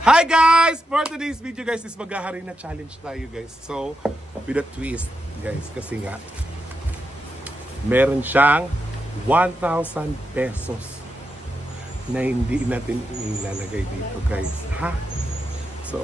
Hi guys! For today's video guys is maghahari na challenge tayo guys. So, with a twist guys. Kasi nga, meron siyang 1,000 pesos na hindi natin ilalagay dito guys. Ha? So,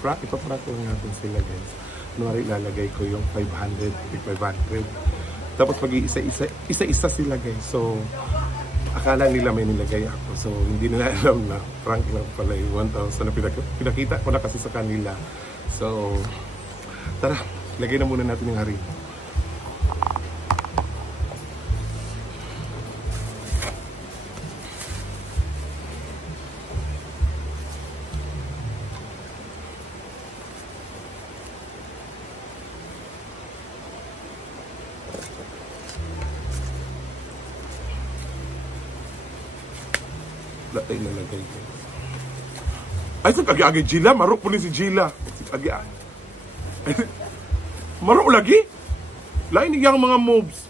ipaprank lang natin sila guys. Kunwari ilalagay ko yung 500, 500. Tapos isa-isa sila guys. So, akala nila may nilagay ako. So, hindi nila alam na prank lang pala yung 1,000 na pinakita ko na kasi sa kanila. So, tara, lagay na muna natin yung harina. Latay na lagay guys. Ay, sa kagi-agi Gila, marok po ni si Gila. Marok lagi? Lain yung mga moves.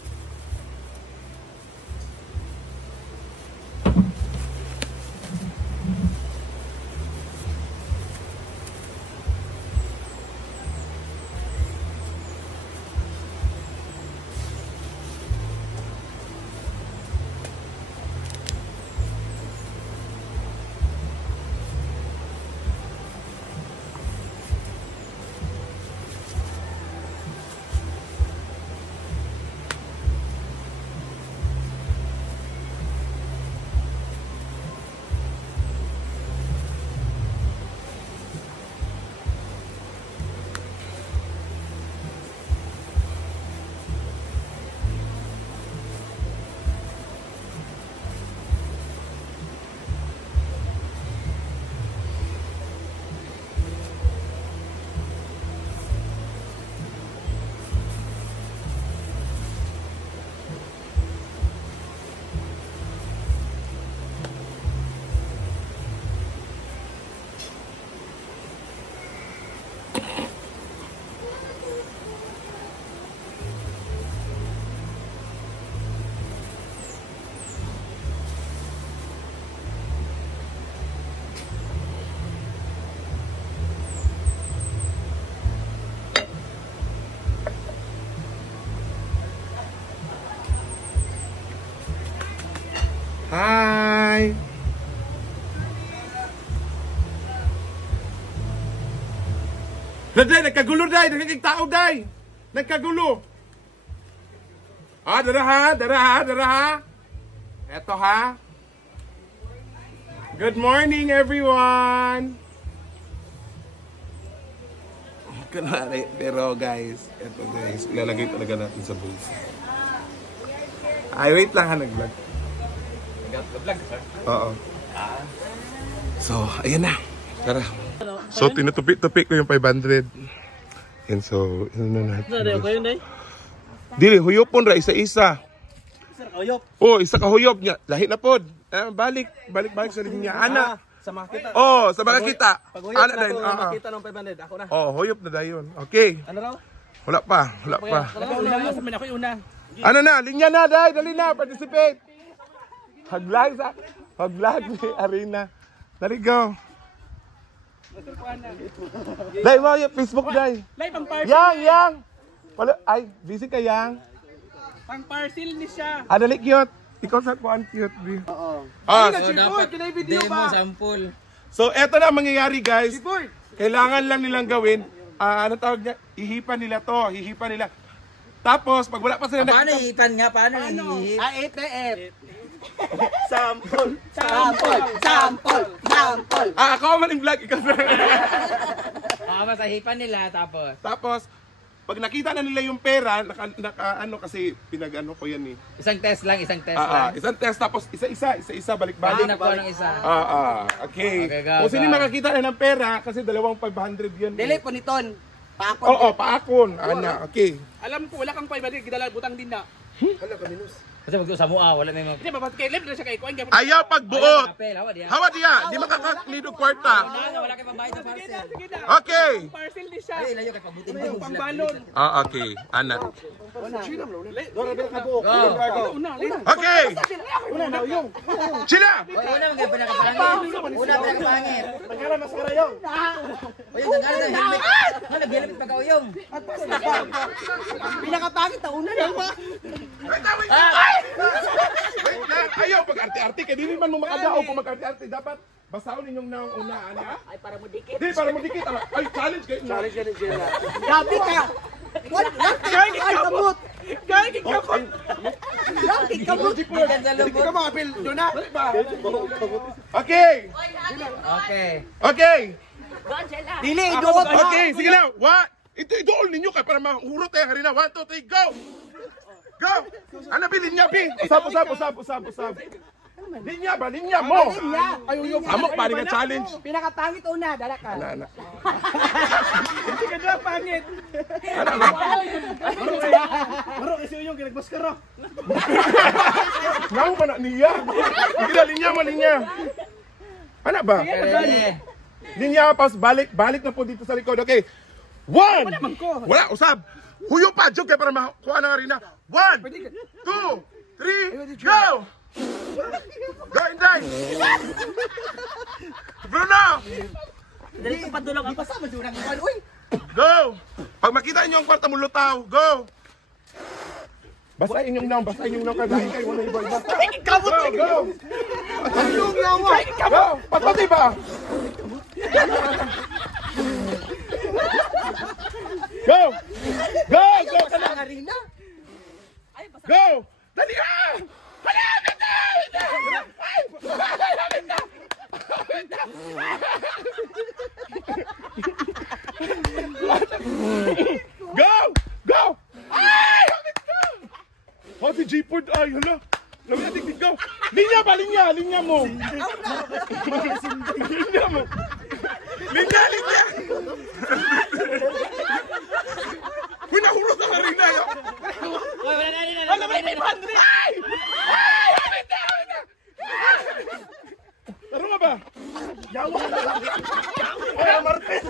Hi! Day, nagkagulo day! Nagkikitao day! Nagkagulo! Ah, dara ha! Eto ha! Good morning everyone! Kunwari, pero guys, eto guys, ilalagay talaga natin sa bulsa. Ay, wait lang ha, nag-vlog. Vlog ka? Oo. So, ayan na. Tara. So, tinutupi-tupi ko yung 500. And so, ano na natin. Ano ko yun, eh? Dili, huyopon ra, isa-isa. Isa ka huyop? Oh, isa ka huyop niya. Lahi na pod. Balik sa linya. Ana. Sa makita. Oh, sa makita. Pag huyop na ito, makita ng 500. Ako na. Oh, huyop na dayon. Okay. Ano raw? Wala pa. Ako yung una. Ano na, linya na, dahil. Dali na, participate. Haglag ni Arena. There you go. Dai mo yung Facebook dai. Live ang parcel. Yang. Wala ay, busy ka yang. Pang parcel ni siya. Dali cute. Ikaw sa kuan cute bi. Oo. Dapat video demo pa. sample. So eto na ang mangyayari guys. Kailangan lang nilang gawin, ano tawag niya? Hihipan nila to, Tapos pag wala pa sila Paano hihipan nga? Paano hihip? Sample. Ako man yung vlog, ikaw na. Masahipan nila tapos. Tapos, pag nakita na nila yung pera, ano kasi pinag-ano ko yan eh. Isang test lang. Isang test, tapos isa-isa, balik-balik. Hanap ko ng isa. Okay. go, Kung sino makakita na ng pera, kasi dalawang 500 yan. Dili po niton. Paakon. Oo, paakon. Ana, okay. Alam ko wala kang 500, gidala butang din na. Hala ka minus. Kasi magto sa mua, wala may mga... Hindi, babas kay Lem na siya kay Kuan. Ayaw pagbuot. Apel, hawa diya. Hawa diya, di makakaknido kwarta. Wala kay pambayad ng parcel. Okay. Parcel ni siya. Ay, layo kay pabutin din sila. Pangbalon. Okay, ana. Go. Okay. Chila. Oy, una mga pinakapangit. Una pinakapangit. Magkara mas karayong. Oy, yung tanggal ng helmet. Wala helmet pagkauyong. Pinakapangit ta una lang ba? Wait lang, ayaw pag-arte-arte kaya di man mo makadao kung mag-arte-arte dapat basahon ninyong naong una ana. Ay para mo dikit. Di para mo dikit. Ay, challenge kayo. Challenge kayo sila. Gabi ka. What? Kaya kamot. Kaya kamot. Kaya kamot. Diyan sa lubot. Ikaw mga apel doon na. Okay. Okay. Okay. Dili iduot. Okay, sige na. What? Ito ninyo kay para mahurot tayo harina. 1, 2, 3, go! Go! Ano ba linya, Bi? Usap. Linya ba? Linya mo! Amo pa rin nga challenge. Pinakapangit una, dala ka. Ana. Hindi ka na pangit. Maro kasi yung ginagmaskara. Ngaw ba na niya? Sige na, linya mo, linya. Ano ba? Ready. Linya, pas balik na po dito sa likod. Okay. 1! Wala, usab. Huyo pa, joke kaya para makuha na nga rin na. 1, 2, 3, go! Go, Inday! Bruno! Dali ka padulog ang pasama jurang kuan. Uy. Go! Pag makita niyo ang kwarta mo lutaw, go! Basahin yung naong, kagahin kayo, wala iba. Kamot. Go! Yung nawa. Go! Patpati ba? Go! Go! Go! Arena. Go! Dali ah! Malapit na! Go! Go! Ay! Hamit ka! Oh, si J-Pord. Ay, hala. Labi natin, go! Linya ba? Linya mo! Linya mo! Linya! Uy, nahulog ang harina yun! Oy, wala na. Ano ba 500? Ay! Ay! Hamit na! Taro nga ba? Yawa! Ay, Martes!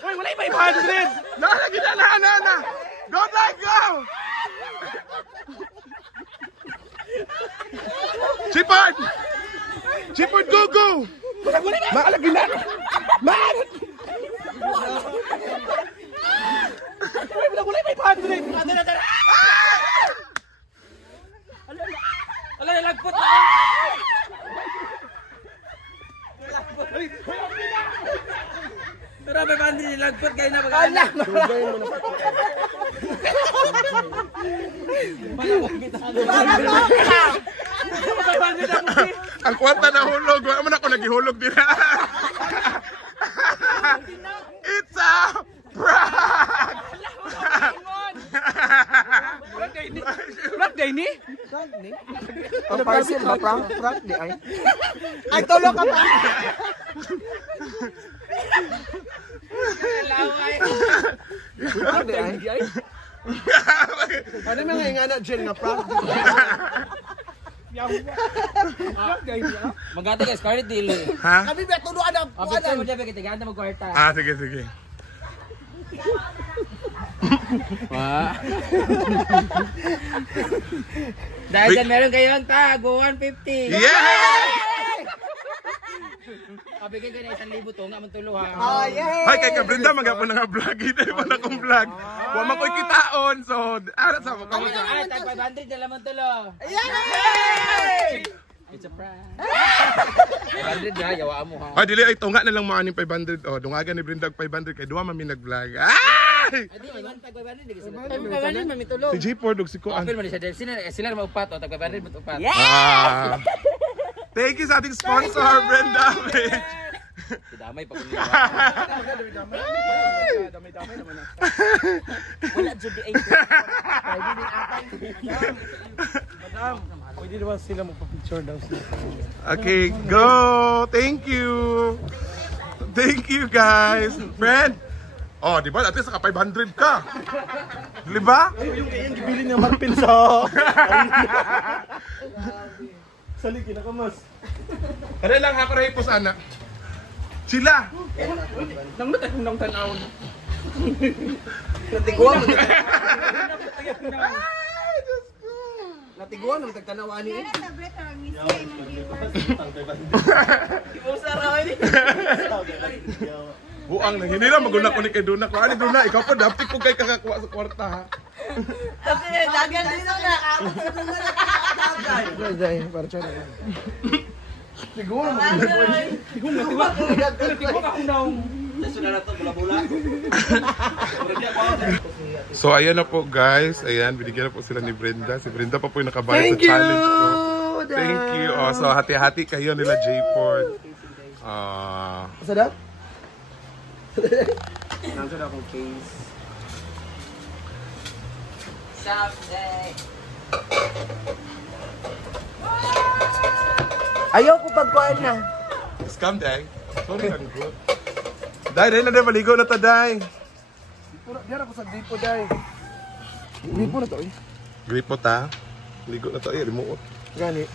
Uy, wala 500. Nalagi na! Go, Dad, go! Chipard, go! Maalagi na! Uy, wala 500. Wala na lagpot. Pero may bandi lagpot kayo na mag-anak. Ang kwarta na hulog. Wala man ako naghihulog din. It's a prank! Prank day ni? Ang parcel ba prank di ay? Ay tulog ka pa. Prank di ay? Ano mga ingana dyan nga prank? Magati ka Scarlett deal. Ha? Kami ba tuduan ang Picture mo dyan, kitigaan na mag-kwarta. Ah, sige. Dahil dyan meron kayong tag, 150. Yeah! Kabigay ka na 1,000 to, nga mong tulo ha. Oh, yeah. Hi, kay Kabrinda, magapon na nga vlog. Ito yung na kong vlog. Huwag man ko'y kitaon. So, arat sa mga Ay, tag 500 na lamang tulo. Yay! It's a prank. 500 na, yawaan mo ha. Ah, dili ay tunga na lang mo aning 500. Oh, dungagan ni Brenda 500 kay duwa man mi nag-vlog. Ay! Adi, may man tag 500 di kasi. Tag 500 man mitulo. Si J-Pord og si Kuan. Apil man siya, sila maupat o tag 500 mo upat. Ah. Thank you sa ating sponsor, Brenda. Damay pa kuno. Dami-dami naman na. Wala jud di ay. Madam, pwede naman sila magpa-picture daw sila. Okay, go. Thank you. Thank you guys. Friend. Oh, di ba? At least naka 500 ka. Di ba? Yung gibili niya marpin sa... Salig, kinakamas. Ano lang ako rin po sana. Sila. Nang matag nang tanawon. Natiguan mo. Natiguan nang tagtanawani. Buang na. Hindi na maguna ko ni kay Duna. Kung ano Duna, ikaw pa dapat ko kay kakakuha sa kwarta ha. Kasi dagan din na. Jay, para siya na. Siguro mo. So ayan na po guys. Ayan, binigyan na po sila ni Brenda. Si Brenda pa po yung nakabayad sa challenge ko. Thank you. Oh, so hati-hati kayo nila J-Port. Sada? Nasa na akong case. Someday. Ayoko pagkuhan na. Scam day. Sorry lang good. Day, na day, maligo na ta, day. Diyan ako sa gripo, day. Gripo na to, eh. Gripo ta. Ligo na ta, remote. Gani.